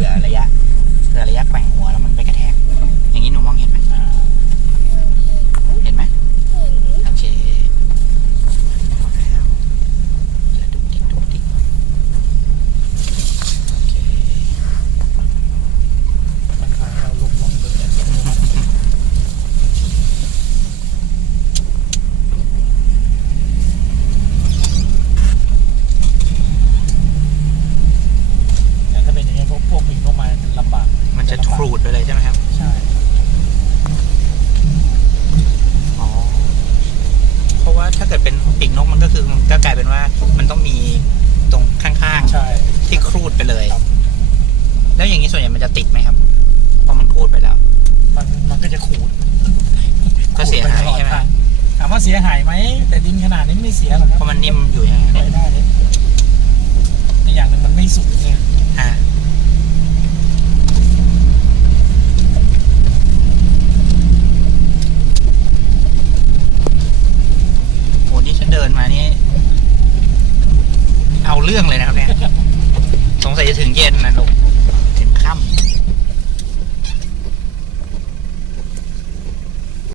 ผื่อระยะเผื่อระยะแกว่งหัวแล้วมันไปกระแทก อย่างนี้หนูมองเห็นไหม อ่า เห็นไหม เห็น โอเคเอาแล้วจะดุกดิกดุกดิกโอเค มันพาให้เราลงล่องเลยแต่ถ้าเป็นอย่างนี้พวกพวกปีกพวกมันลำบาก มันจะครูดไปเลยใช่ไหมครับ ใช่อ๋อเพราะว่าถ้าเกิดเป็นปีกนกมันก็คือมันก็กลายเป็นว่ามันต้องมีตรงข้างใช่ๆที่ครูดไปเลยครับแล้วอย่างนี้ส่วนใหญ่มันจะติดไหมครับ พอมันครูดไปแล้ว มันมันก็จะขูดก็เสียหายใช่ไหมขูดปตลอดทางถามว่าเสียหายไหมแต่ดินขนาดนี้ไม่เสียหรอกคเพรับราะมันนิ่มอยู่ใช่ไหม ไปได้เลยในอย่างหนึ่งมันไม่สูงไง อ่าโหนี่ถ้าเดินมานี่ เอาเรื่องเลยนะครับเนี่ย สงสัยจะถึงเย็นนะลูก